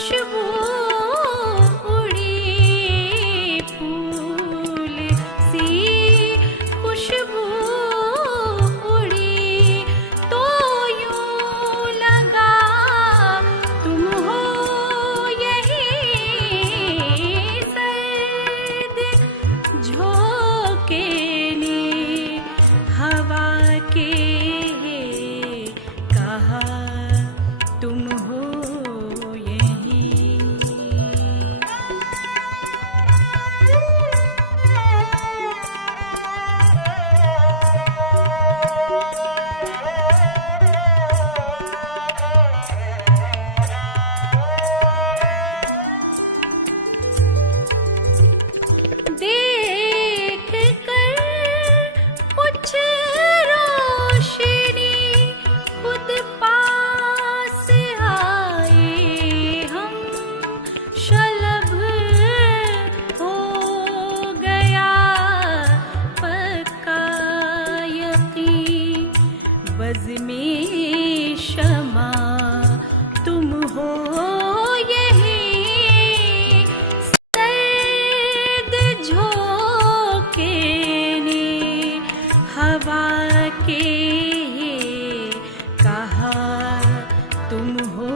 खुशबू उड़ी फूल सी खुशबू उड़ी तो यूं लगा तुम हो यही सर्द झोंके ने हवा के कहा तुम हो देख कर कुछ रोशनी खुद पास आए हम शलभ हो गया पक्का यकीन बज़्म-ए शमा तुम हो हवा के कहा तुम हो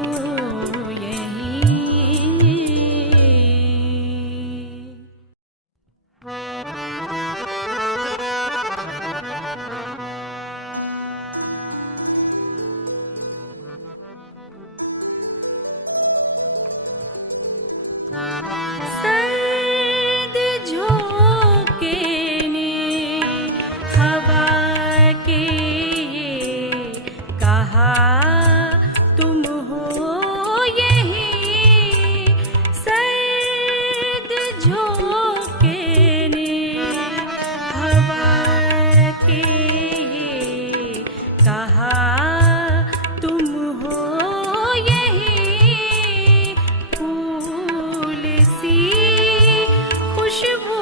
सर्द झोंके ने हवा के कहा तुम हो यही सर्द झोंके ने हवा के कहा तुम हो यही फूल सी खुशबू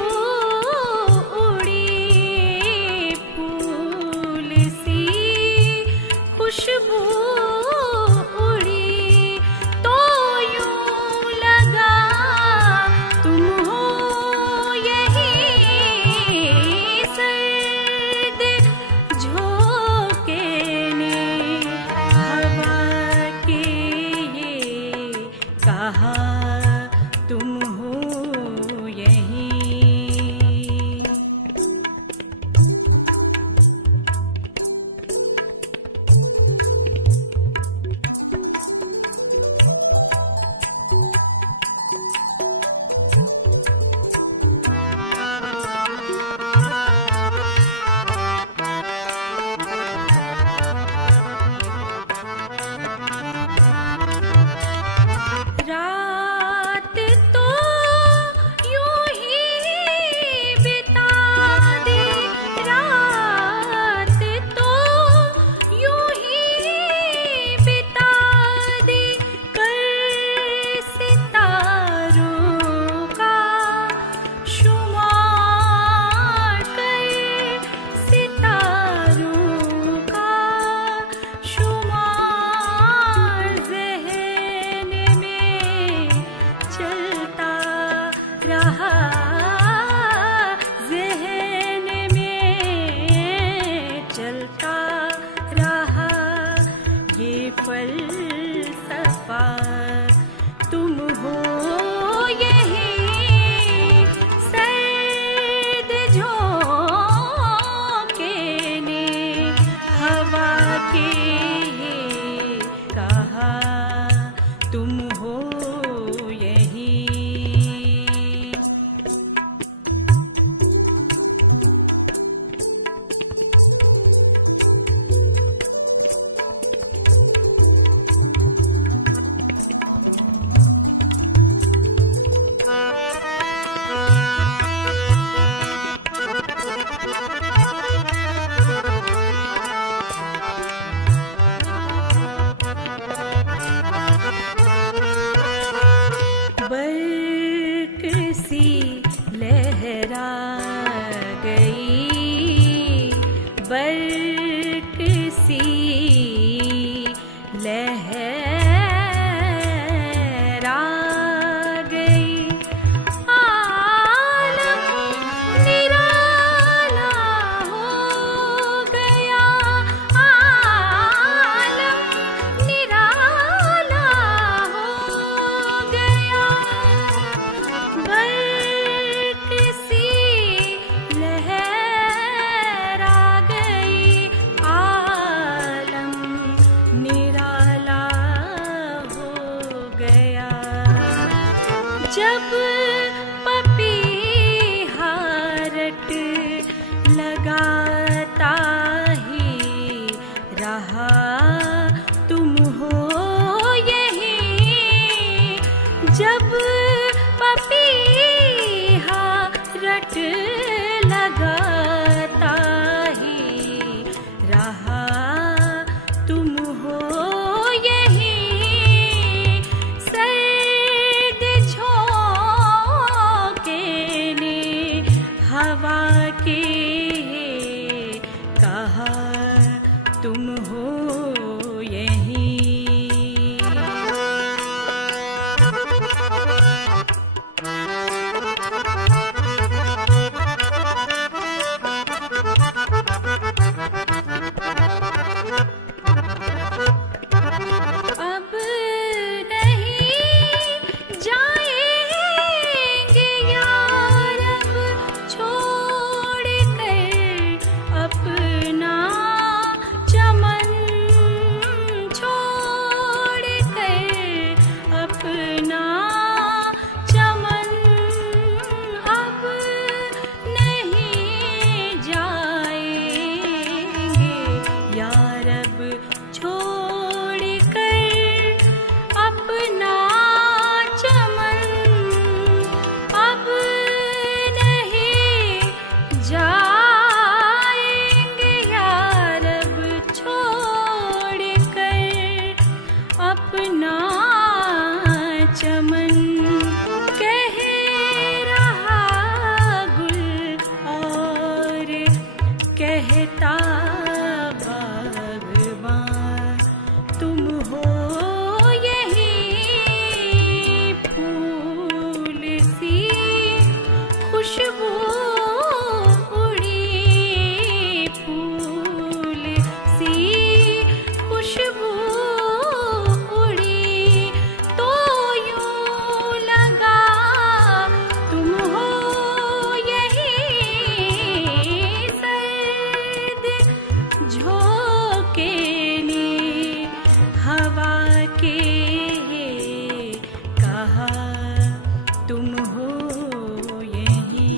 उड़ी फूल सी खुशबू उड़ी तो यूं लगा तुम हो यही सर्द झोंके ने हवा के कहा तुम हो यही रात तो यूं ही बिता दे रात तो यूं ही बिता दे कर सितारों का शुमार कर सितारों का शुमार ज़हन में चलता रहा ज़हन में चलता रहा ये फ़लसफ़ा तुम हो यही सर्द झोंके ने हवा के कहा तुम हो यही बर जब पपीहा रट लगाता ही रहा, तुम हो यहीं। जब पपीहा रट लगाता ही रहा, तुम हो यहीं। सर्द झोंके ने हवा के कहा, तुम हो यहीं। अब नहीं जाएंगे यार, अब छोड़ कर अपना चमन, छोड़ कर अपना चमन। अब नहीं जाएंगे यार, अब छोड़ कर अपना चमन। अब नहीं जाएंगे यार, अब छोड़ कर अपना चमन। कह रहा गुल और कहता बागबान, तुम हो यहीं। फूल सी खुशबू उड़ी, फूल सी खुशबू उड़ी, तो यूं लगा तुम हो यहीं। सर्द झोंके ने हवा के कहा, तुम हो यहीं।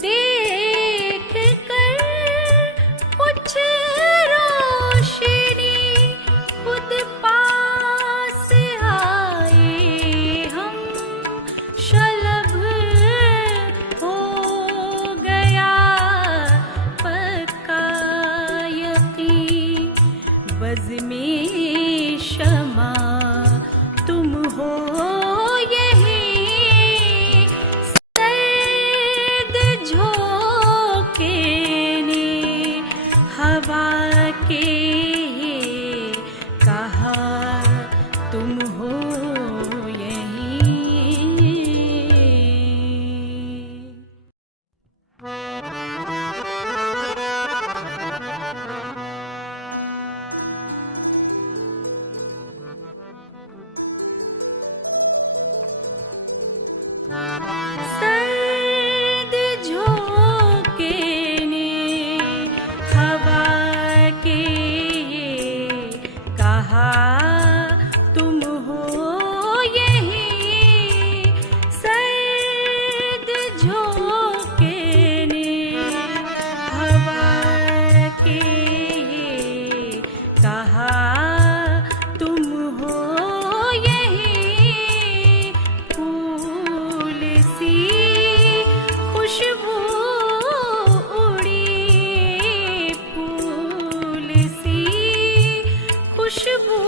देख कर कुछ रोशनी खुद पास आए हम, शलभ हो गया पक्का यकीन। बज़्म-ए शमा तुम हो यहीं। सर्द झोंके ने हवा के कहा, तुम हो यहीं। सर्द झोंके ने हवा के कहा, तुम हो यहीं। सर्द झोंके ने हवा के कहा, तुम हो यहीं। फूल सी खुशबू उड़ी, फूल सी खुशबू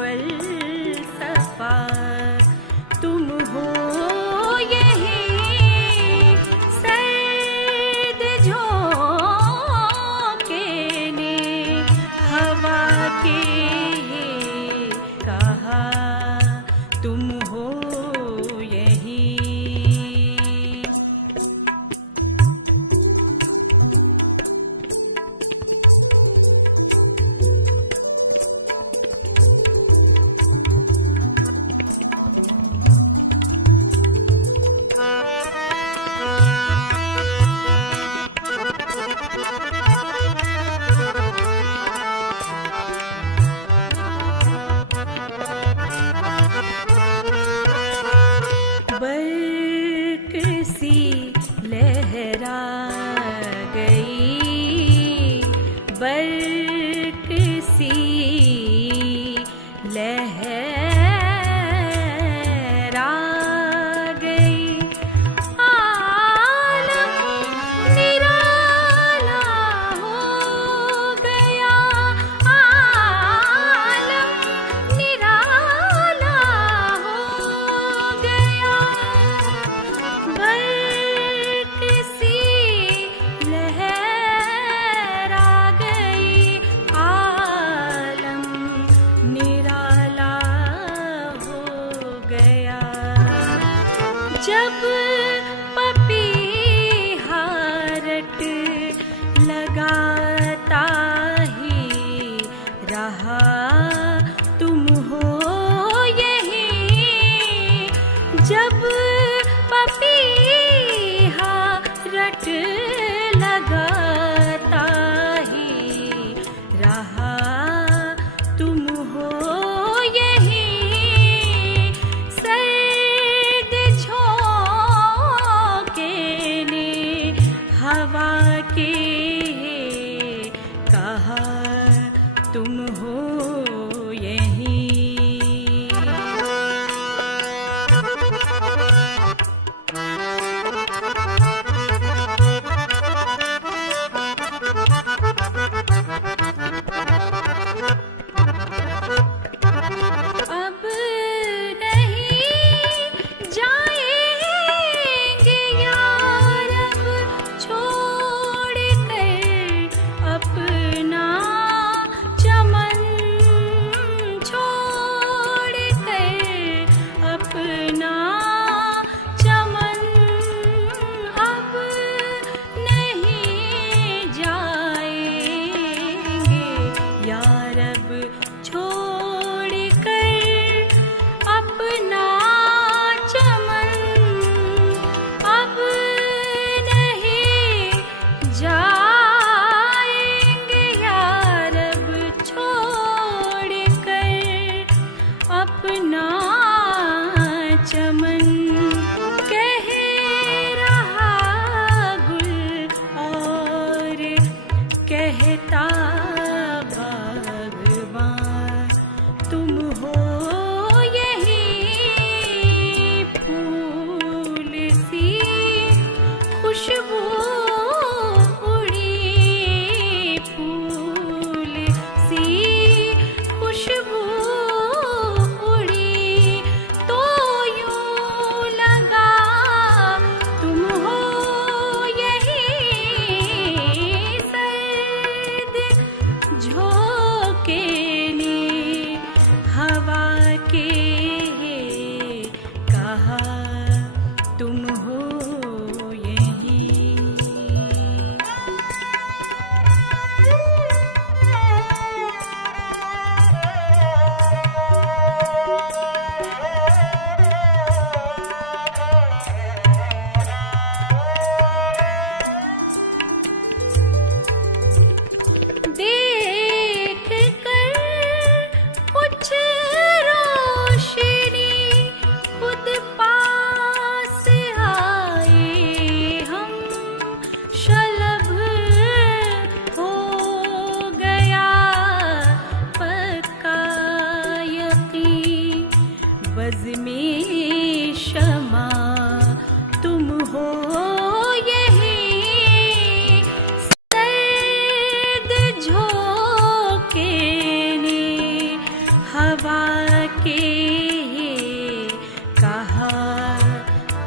फलसफा तुम हो यही सर्द झोंके ने हवा के कहा तुम हो यही। बर्क सी लहरा गई, बर्क सी लहरा गई, आलम निराला हो गया, आलम निराला हो गया। बर्क सी लहरा गई, आलम निराला हो गया। जब पपीहा रट लगाता ही रहा तुम हो यही, जब पपीहा रट लगाता ही रहा तुम हो यही, सर्द झोंके ने हवा के कहा तुम हो यही। अब नहीं जाएंगे यार, अब छोड़ कर अपना चमन, छोड़ कर अपना चमन, अब नहीं जाएंगे यार, अब छोड़ कर अपना चमन, अब नहीं जाएंगे यार, अब छोड़ कर अपना चमन। कह रहा गुल और कहता बागबान तुम हो यही, फूल सी खुशबू उड़ी, फूल सी खुशबू उड़ी, तो यूं लगा तुम हो यही, सर्द झोंके ने हवा हवा के ये कहा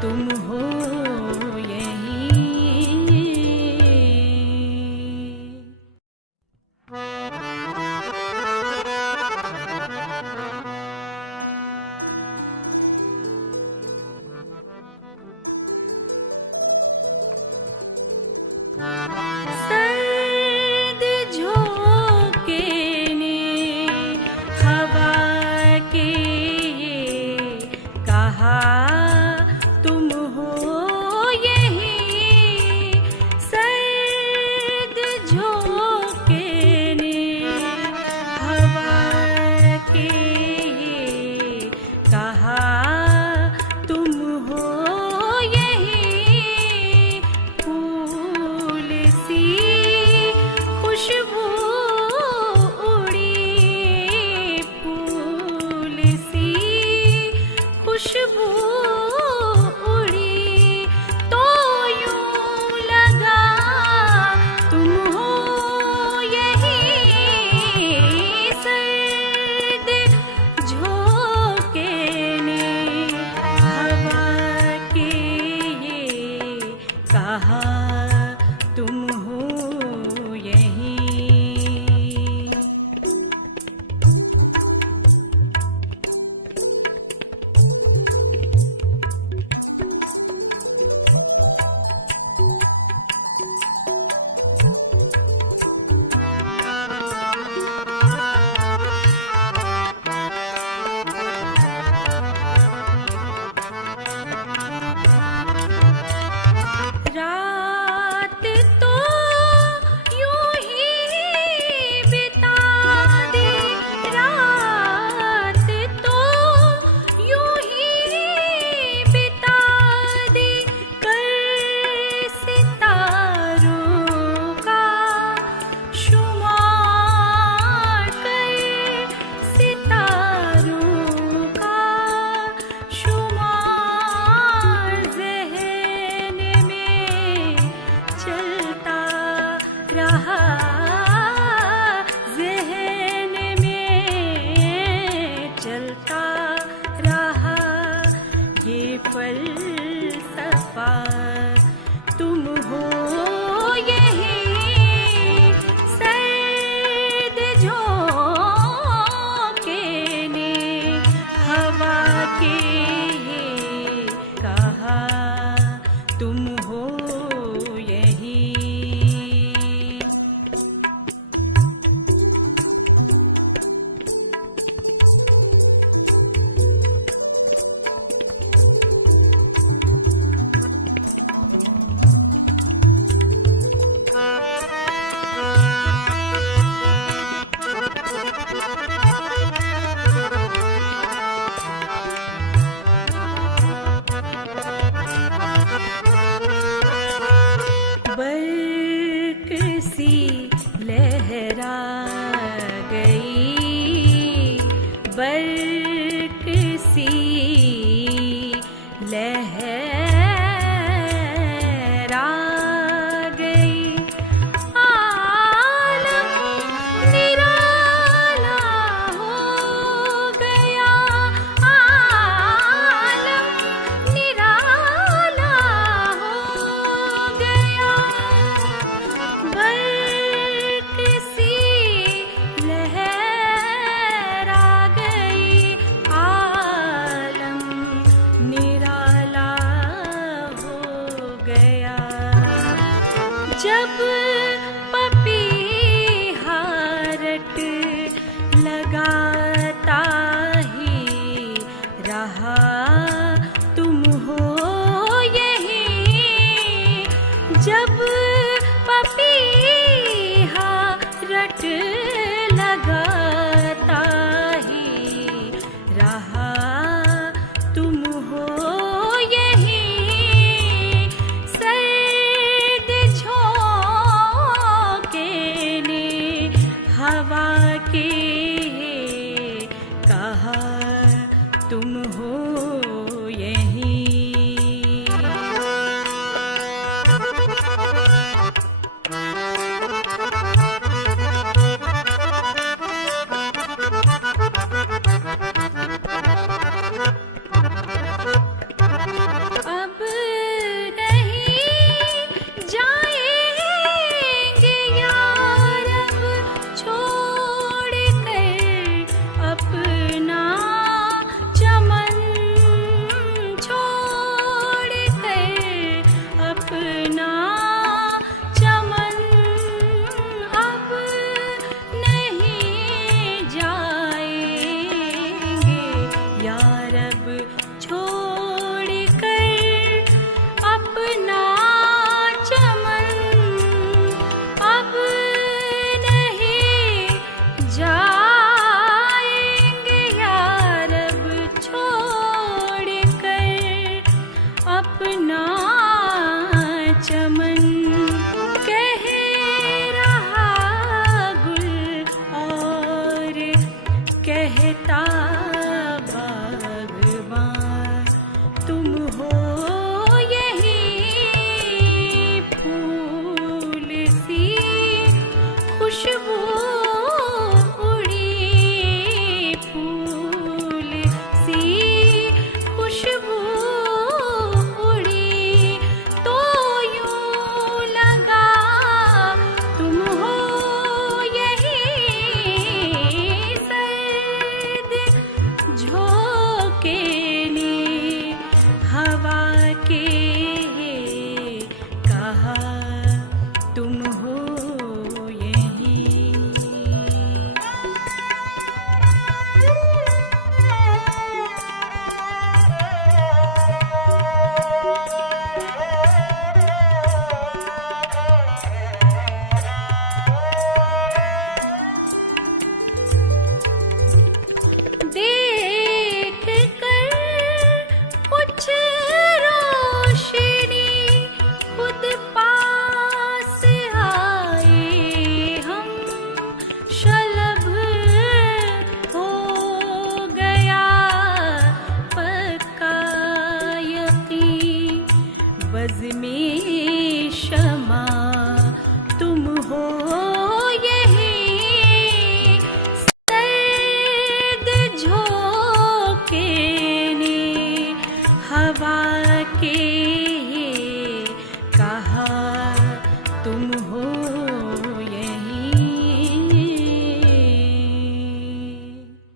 तुम हो बागबान तुम हो यही फूल सी खुशबू उड़ी फूल सी खुशबू उड़ी तो यूं लगा तुम हो यही सर्द झोंके ने हवा के कहा तुम हो यही। देख कर कुछ रोशनी खुद पास आए हम शलभ हो गया पक्का यकीन बज़ में शमा तुम हो यही सर्द झोंके ने हवा के